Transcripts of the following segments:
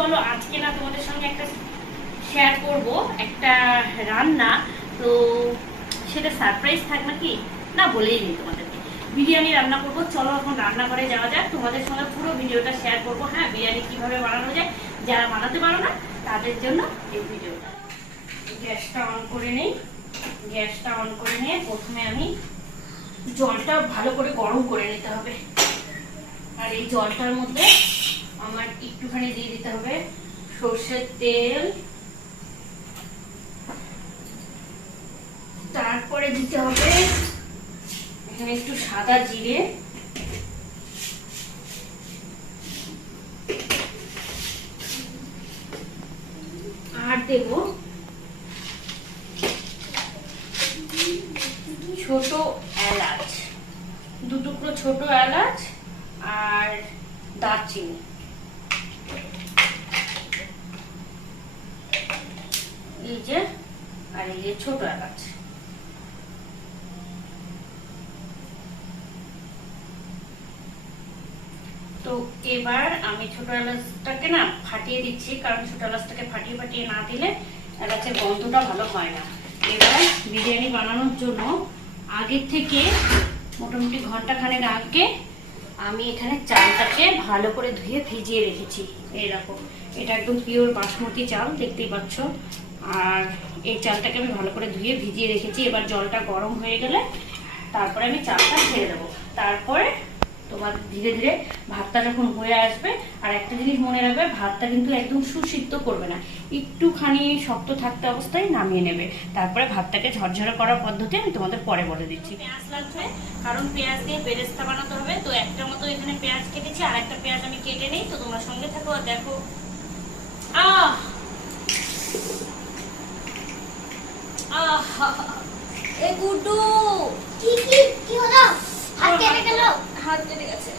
চলো আজকে না তোমাদের সঙ্গে একটা শেয়ার করব একটা রান্না। তো সেটা সারপ্রাইজ থাক নাকি না বলেই নেই তোমাদেরকে। বিরিয়ানি রান্না করব। চলো এখন রান্নাঘরে যাওয়া যাক, তোমাদের সঙ্গে পুরো ভিডিওটা শেয়ার করব। হ্যাঁ, বিরিয়ানি কিভাবে বানানো যায়, যারা বানাতে পারো না তাদের জন্য এই ভিডিওটা। গ্যাসটা অন করে নেই। গ্যাসটা অন করে নিয়ে প্রথমে আমি জলটা ভালো করে গরম করে নিতে হবে। আর এই জলটার মধ্যে আমার একটুখানি দিয়ে দিতে হবে সর্ষের তেল, তারপরে দিতে হবে এখানে একটু সাদা জিরে, আর দেব ছোট এলাচ, দু টুকরো ছোট এলাচ আর দারচিনি। এই যে আর এই যে ছোট এলাচ। তো এবার আমি ছোট এলাচটাকে না ফাটিয়ে দিচ্ছি, কারণ ছোট এলাচটাকে ফাটিয়ে ফাটিয়ে না দিলে এলাচের গন্ধটা ভালো হয় না। এবার বিরিয়ানি বানানোর জন্য আগের থেকে মোটামুটি ঘন্টাখানেক আগে আমি এখানে চালটাকে ভালো করে ধুয়ে ভিজিয়ে রেখেছি। এই দেখো, এটা একদম পিওর বাসমতি চাল, দেখতেই পাচ্ছ। আর এই চালটাকে আমি ভালো করে ধুয়ে ভিজিয়ে রেখেছি। এবার জলটা গরম হয়ে গেলে তারপরে আমি চালটা ছেড়ে দেবো। তারপরে তোমার ধীরে ধীরে ভাতটা যখন হয়ে আসবে, আর একটা জিনিস মনে রাখবে, ভাতটা কিন্তু একদম সুসিদ্ধ করবে না, একটুখানি শক্ত থাকতে অবস্থায় নামিয়ে নেবে। তারপরে ভাতটাকে ঝরঝরে করার পদ্ধতি আমি তোমাদের পরে বলে দিচ্ছি। পেঁয়াজ লাগবে, কারণ পেঁয়াজ দিয়ে বেরেস্তা বানাতে হবে। তো একটা মতো এখানে পেঁয়াজ কেটেছি, আর একটা পেঁয়াজ আমি কেটে নেই। তো তোমরা সঙ্গে থাকো আর দেখো। এই গুড্ডু কি কি কি হলো? হাত কেটে গেল? হাত কেটে গেছে।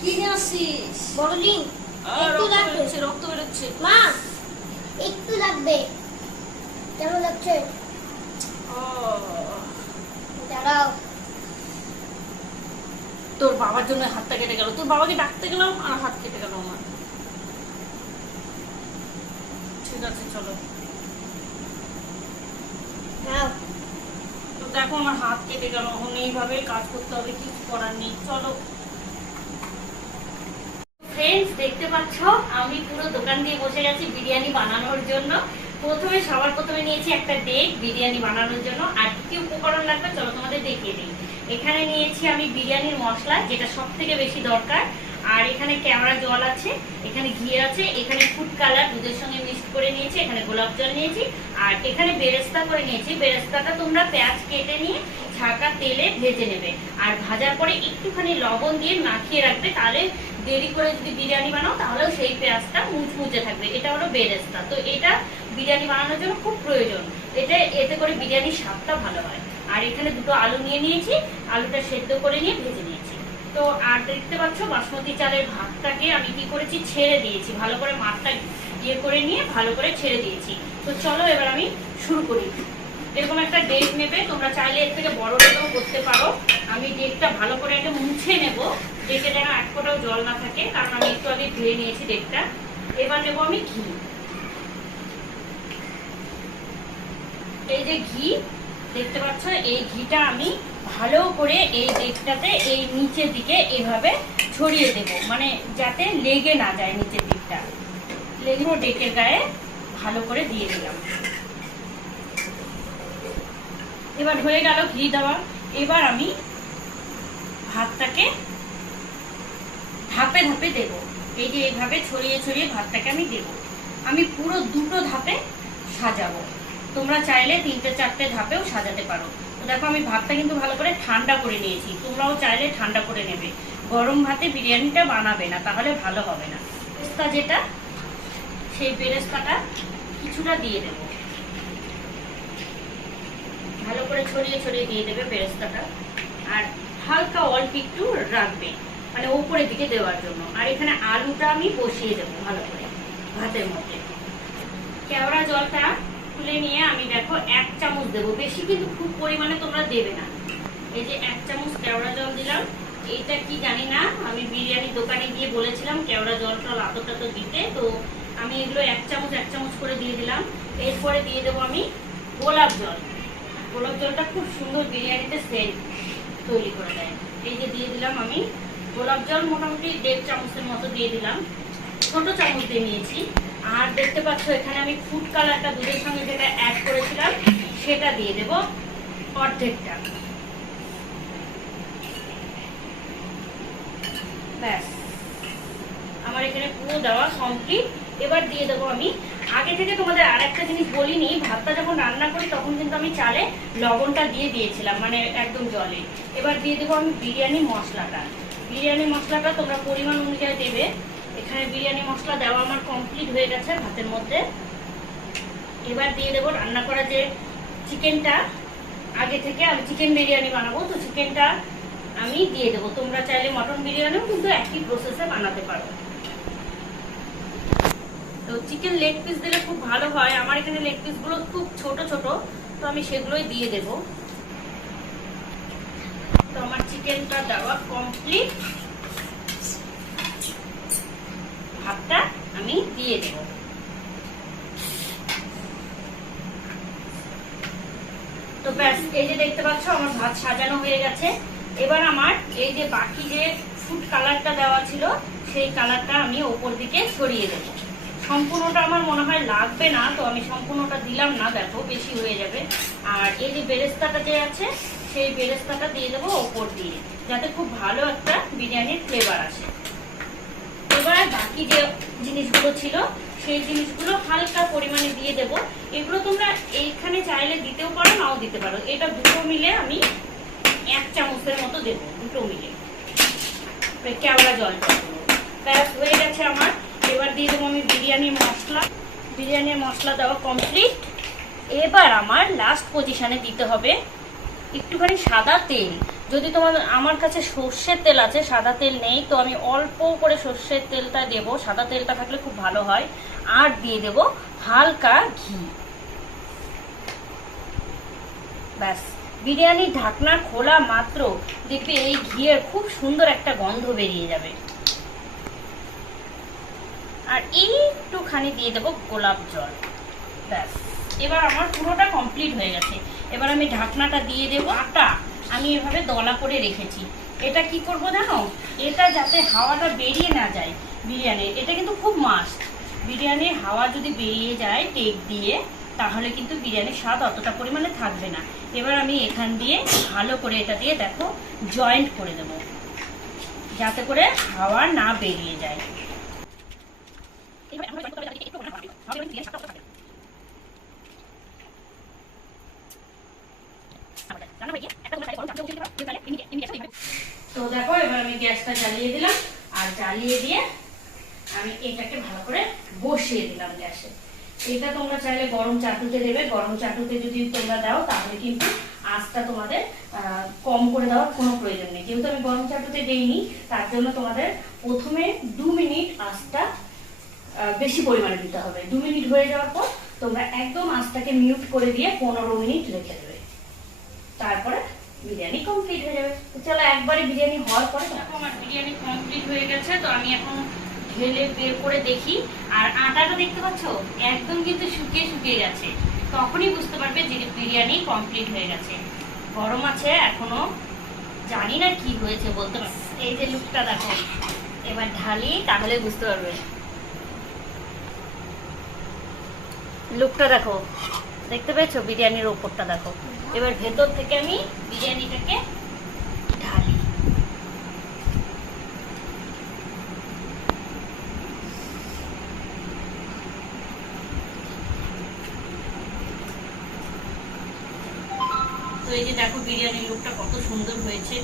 কি নিয়ে আসিস? বড়লিং একটু লাগবে, রক্ত বেরোচ্ছে। মা একটু লাগবে। কেমন লাগছে? দাঁড়াও। তোর বাবার জন্য হাতটা কেটে গেল। তোর বাবাকে ডাকতে গেলাম আর হাত কেটে গেল আমার। ঠিক আছে চলো। তো দেখো আমার হাত কেটে গেল, এখন এইভাবে কাজ করতে হবে, কিছু করার নেই। চলো ফ্রেন্ডস, দেখতে পাচ্ছ আমি পুরো দোকান দিয়ে বসে গেছি বিরিয়ানি বানানোর জন্য। সবার প্রথমে নিয়েছি একটা ডেক বিরিয়ানি বানানোর জন্য। আর কি উপকরণ লাগবে চলো তোমাদের দেখিয়ে দিই। এখানে নিয়েছি আমি বিরিয়ানির মশলা, যেটা সব থেকে বেশি দরকার। আর এখানে কেওড়া জল আছে, এখানে ঘি আছে, এখানে ফুড কালার দুধের সঙ্গে মিক্সড করে নিয়েছি, এখানে গোলাপ জল নিয়েছি, আর এখানে বেরেস্তা করে নিয়েছি। বেরেস্তাটা তোমরা পেঁয়াজ কেটে নিয়ে ছাকা তেলে ভেজে নেবে, আর ভাজার পরে একটুখানি লবণ দিয়ে মাখিয়ে রাখবে। তাহলে দেরি করে যদি বিরিয়ানি বানাও তাহলেও সেই পেঁয়াজটা মুচমুচে থাকবে। এটা হলো বেরেস্তা। তো এটা বিরিয়ানি বানানোর জন্য খুব প্রয়োজন। এতে করে বিরিয়ানির স্বাদটা ভালো হয়। আর এখানে দুটো আলু নিয়ে নিয়েছি, আলুটা সেদ্ধ করে নিয়ে ভেজে নিয়েছি। তো আর দেখতে পাচ্ছ বাসমতি চালের ভাতটাকে আমি কি করেছি, ছেড়ে দিয়েছি ভালো করে, মাঠটা ইয়ে করে নিয়ে ভালো করে ছেড়ে দিয়েছি। তো চলো এবার আমি শুরু করি। এরকম একটা ডেক নেবে, তোমরা চাইলে এর থেকে বড় ডেকেও করতে পারো। আমি ডেকটা ভালো করে একটা মুছে নেব, ডেকে যেন এক ফোঁটাও জল না থাকে, কারণ আমি একটু আগে ধুয়ে নিয়েছি ডেকটা। এবার নেবো আমি ঘি। এই যে ঘি দেখতে পাচ্ছ, এই ঘিটা আমি ভালো করে এই ডেকটাতে এই নিচের দিকে এভাবে ছড়িয়ে দেব, মানে যাতে লেগে না যায় নিচের দিকটা। লেগে ডেকের গায়ে ভালো করে দিয়ে দিলাম। এবার হয়ে গেল ঘি দেওয়া। এবার আমি ভাতটাকে ধাপে ধাপে দেব। এই যে এইভাবে ছড়িয়ে ছড়িয়ে ভাতটাকে আমি দেব। আমি পুরো দুটো ধাপে সাজাবো, তোমরা চাইলে 3-4টে ধাপেও সাজাতে পারো। তো দেখো আমি ভাতটা কিন্তু ভালো করে ঠান্ডা করে নিয়েছি, তোমরাও চাইলে ঠান্ডা করে নেবে। গরম ভাতে বিরিয়ানিটা বানাবে না, তাহলে ভালো হবে না। বেরেস্তা যেটা, সেই বেরেস্তাটা কিছুটা দিয়ে দেব, ভালো করে ছড়িয়ে ছড়িয়ে দিয়ে দেবে বেরেস্তাটা। আর হালকা অল্প একটু রাখবে, মানে উপরের দিকে দেওয়ার জন্য। আর এখানে আলুটা আমি বসিয়ে দেবো ভালো করে ভাতের মধ্যে। কেওড়া জলটা তুলে নিয়ে আমি দেখো 1 চামচ দেবো, বেশি কিন্তু খুব পরিমাণে তোমরা দেবে না। এই যে 1 চামচ কেওড়া জল দিলাম, এটা কি জানি না, আমি বিরিয়ানির দোকানে গিয়ে বলেছিলাম কেওড়া জল টল আতরটা তো দিতে, তো আমি এগুলো এক চামচ করে দিয়ে দিলাম। এরপরে দিয়ে দেবো আমি গোলাপ জল। গোলাপ জলটা খুব সুন্দর বিরিয়ানিতে সেন্ট তৈরি করে দেয়। এই যে দিয়ে দিলাম আমি গোলাপ জল, মোটামুটি 1.5 চামচের মতো দিয়ে দিলাম, ছোট চামচ দিয়ে নিয়েছি। আর দেখতে পাচ্ছ এখানে আমি ফুড কালারটা দুধের সঙ্গে যেটা অ্যাড করেছিলাম সেটা দিয়ে দেব অর্ধেকটা। ব্যাস, আমার এখানে পুরো দেওয়া কমপ্লিট। এবার দিয়ে দেবো আমি, আগে থেকে তোমাদের আর একটা জিনিস বলিনি, ভাতটা যখন রান্না করি তখন কিন্তু আমি চালে লবণটা দিয়ে দিয়েছিলাম, মানে একদম জলে। এবার দিয়ে দেবো আমি বিরিয়ানি মশলাটা। বিরিয়ানি মশলাটা তোমরা পরিমাণ অনুযায়ী দেবে। এখানে বিরিয়ানি মশলা দেওয়া আমার কমপ্লিট হয়ে গেছে ভাতের মধ্যে। এবার দিয়ে দেবো রান্না করা যে চিকেনটা, আগে থেকে আমি চিকেন বিরিয়ানি বানাবো, তো চিকেনটা আমি দিয়ে দেবো। তোমরা চাইলে মটন বিরিয়ানিও কিন্তু একই প্রসেসে বানাতে পারো। তো চিকেন লেগ পিস দিলে খুব ভালো হয়। আমার এখানে লেগ পিস গুলো খুব ছোট ছোট, তো আমি সেগুলোই দিয়ে দেব। তো আমার চিকেনটা দেওয়া কমপ্লিট, ভাতটা আমি দিয়ে দেব। তো ব্যাস, এই যে দেখতে পাচ্ছ আমার ভাত সাজানো হয়ে গেছে। এবার আমার এই যে বাকি যে ফুড কালারটা দেওয়া ছিল সেই কালারটা আমি ওপর দিকে ছড়িয়ে দেবো। সম্পূর্ণটা আমার মনে হয় লাগবে না, তো আমি সম্পূর্ণটা দিলাম না, দেখো বেশি হয়ে যাবে। আর এই যে বেরেস্তাটা যে আছে সেই বেরেস্তাটা দিয়ে দেবো ওপর দিয়ে, যাতে খুব ভালো একটা বিরিয়ানির ফ্লেভার আসে। এবার বাকি যে জিনিসগুলো ছিল সেই জিনিসগুলো হালকা পরিমাণে দিয়ে দেব। এগুলো তোমরা এইখানে চাইলে দিতেও পারো, নাও দিতে পারো। এটা দুটো মিলে আমি 1 চামচের মতো দেবো, দুটো মিলে কেওড়া জলটা। ব্যাস হয়ে গেছে আমার। এবার দিয়ে দেবো আমি বিরিয়ানির মশলা। বিরিয়ানির মশলা দেওয়া কমপ্লিট। এবার আমার লাস্ট পজিশনে দিতে হবে একটুখানি সাদা তেল। যদি আমার কাছে সর্ষের তেল আছে, সাদা তেল নেই, তো আমি অল্প করে সর্ষের তেলটা দেবো। সাদা তেলটা থাকলে খুব ভালো হয়। আর দিয়ে দেবো হালকা ঘি। ব্যাস, বিরিয়ানির ঢাকনা খোলা মাত্র দেখবে এই ঘিয়ের খুব সুন্দর একটা গন্ধ বেরিয়ে যাবে। আর একটুখানি দিয়ে দেবো গোলাপ জল। ব্যাস, এবার আমার পুরোটা কমপ্লিট হয়ে গেছে। এবার আমি ঢাকনাটা দিয়ে দেবো। আটা আমি এভাবে দলা করে রেখেছি। এটা কি করব জানো, এটা যাতে হাওয়াটা বেরিয়ে না যায় বিরিয়ানির, এটা কিন্তু খুব মাস্ট। বিরিয়ানির হাওয়া যদি বেরিয়ে যায় টেক দিয়ে, তাহলে কিন্তু বিরিয়ানির স্বাদ অতটা পরিমাণে থাকবে না। এবার আমি এখান দিয়ে ভালো করে এটা দিয়ে দেখো জয়েন্ট করে দেব, যাতে করে হাওয়া না বেরিয়ে যায়। তো দেখো এবার আমি গ্যাসটা জ্বালিয়ে দিলাম, আর জ্বালিয়ে দিয়ে আমি এটাকে ভালো করে বসিয়ে দিলাম গ্যাসে। এটা তোমরা চাইলে গরম চাটুতে দেবে। গরম চাটুতে যদি তোমরা দাও তাহলে কিন্তু আঁচটা তোমাদের কম করে দেওয়ার কোনো প্রয়োজন নেই। যেহেতু আমি গরম চাটুতে দেইনি, তার জন্য তোমাদের প্রথমে 2 মিনিট আঁচটা বেশি পরিমাণে দিতে হবে। 2 মিনিট হয়ে যাওয়ার পর তোমরা একদম আঁচটাকে মিউট করে দিয়ে 15 মিনিট রেখে দেবে। তারপরে বিরিয়ানি কমপ্লিট হয়ে যাবে। তো চলো একবারে বিরিয়ানি হওয়ার পরে আমার বিরিয়ানি কমপ্লিট হয়ে গেছে। তো আমি এখন ঢেলে বের করে দেখি। আর আটাটা দেখতে পাচ্ছ একদম কিন্তু শুকিয়ে শুকিয়ে গেছে। তখনই বুঝতে পারবে যে বিরিয়ানি কমপ্লিট হয়ে গেছে। গরম আছে এখনো, জানি না কি হয়েছে বলতে পারছি। এই যে লুকটা দেখো, এবার ঢালি তাহলে বুঝতে পারবে। লুকটা দেখো, দেখতে পেয়েছো বিরিয়ানির ওপরটা দেখো। এবার ভেতর থেকে আমি বিরিয়ানিটাকে ঢালি। তো এই যে দেখো বিরিয়ানির লুকটা কত সুন্দর হয়েছে।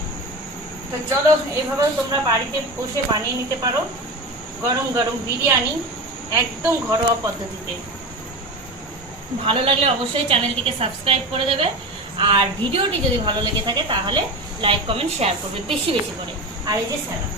তো চলো এইভাবে তোমরা বাড়িতে বসে বানিয়ে নিতে পারো গরম গরম বিরিয়ানি, একদম ঘরোয়া পদ্ধতিতে। ভালো লাগলে অবশ্যই চ্যানেলটিকে সাবস্ক্রাইব করে দেবে। আর ভিডিওটি যদি ভালো লেগে থাকে তাহলে লাইক কমেন্ট শেয়ার করবে বেশি বেশি করে। আর এই যে স্যালাড।